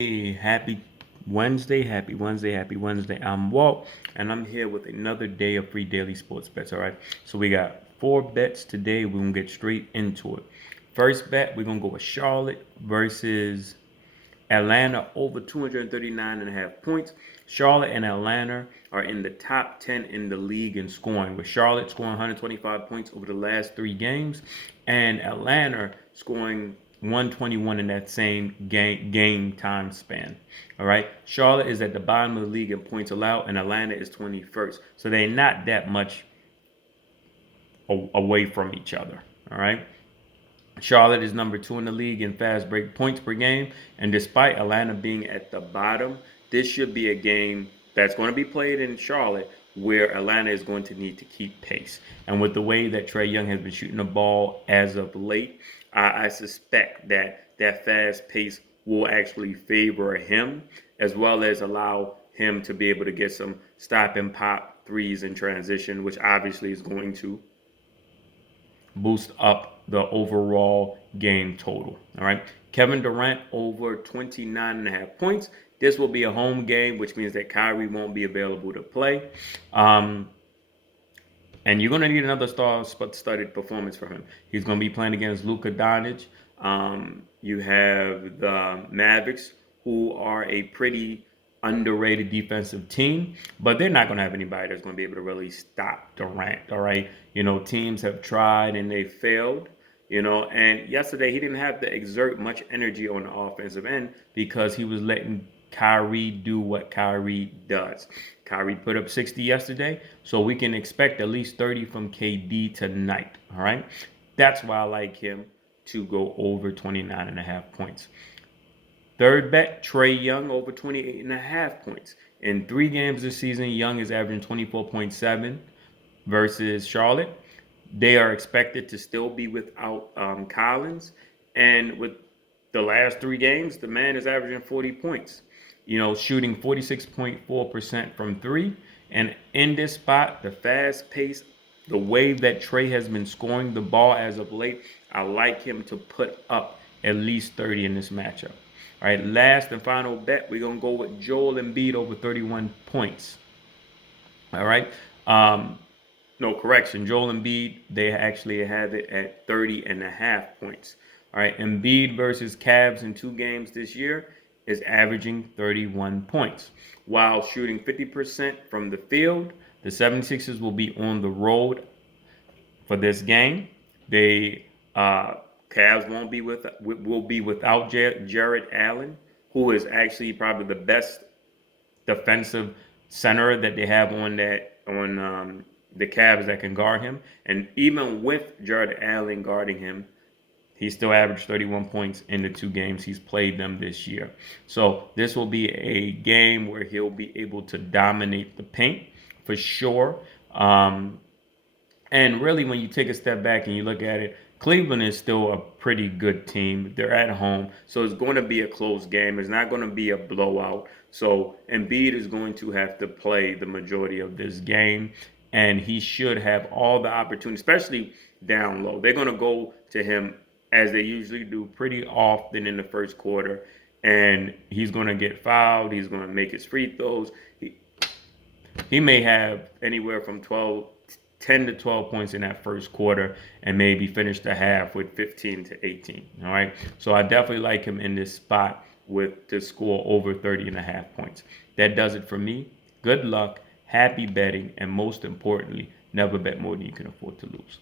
Hey, happy Wednesday, happy Wednesday, happy Wednesday. I'm Walt, and I'm here with another day of free daily sports bets. All right, so we got four bets today. We're gonna get straight into it. First bet, we're gonna go with Charlotte versus Atlanta over 239 and a half points. Charlotte and Atlanta are in the top 10 in the league in scoring, with Charlotte scoring 125 points over the last three games, and Atlanta scoring 121 in that same game time span. All right, Charlotte is at the bottom of the league in points allowed, and Atlanta is 21st, so they're not that much away from each other. All right. Charlotte is number two in the league in fast break points per game. And despite Atlanta being at the bottom, this should be a game that's going to be played in Charlotte where Atlanta is going to need to keep pace. And with the way that Trey Young has been shooting the ball as of late, I suspect that fast pace will actually favor him, as well as allow him to be able to get some stop and pop threes in transition, which obviously is going to boost up the overall game total. All right. Kevin Durant over 29 and a half points. This will be a home game, which means that Kyrie won't be available to play. And you're going to need another star-studded performance from him. He's going to be playing against Luka Doncic. You have the Mavericks, who are a pretty underrated defensive team, but they're not going to have anybody that's going to be able to really stop Durant. All right, teams have tried and they failed. And yesterday he didn't have to exert much energy on the offensive end because he was letting Kyrie do what Kyrie does. Kyrie put up 60 yesterday, so we can expect at least 30 from KD tonight. All right, that's why I like him to go over 29 and a half points. Third bet, Trey Young over 28 and a half points. In three games this season, Young is averaging 24.7 versus Charlotte. They are expected to still be without Collins. And with the last three games, the man is averaging 40 points, shooting 46.4% from three. And in this spot, the fast pace, the way that Trey has been scoring the ball as of late, I like him to put up at least 30 in this matchup. All right, last and final bet, we're going to go with Joel Embiid over 31 points. All right. No, correction. Joel Embiid, they actually have it at 30 and a half points. All right. Embiid versus Cavs in two games this year is averaging 31 points. While shooting 50% from the field, the 76ers will be on the road for this game. They Cavs will be without Jared Allen, who is actually probably the best defensive center that they have on the Cavs that can guard him. And even with Jared Allen guarding him, he still averaged 31 points in the two games he's played them this year. So this will be a game where he'll be able to dominate the paint for sure. And really, when you take a step back and you look at it, Cleveland is still a pretty good team. They're at home, so it's going to be a close game. It's not going to be a blowout. So Embiid is going to have to play the majority of this game, and he should have all the opportunity, especially down low. They're going to go to him as they usually do pretty often in the first quarter, and he's going to get fouled. He's going to make his free throws. He may have anywhere from 10 to 12 points in that first quarter and maybe finish the half with 15 to 18. All right. So I definitely like him in this spot with to score over 30 and a half points. That does it for me. Good luck, happy betting, and most importantly, never bet more than you can afford to lose.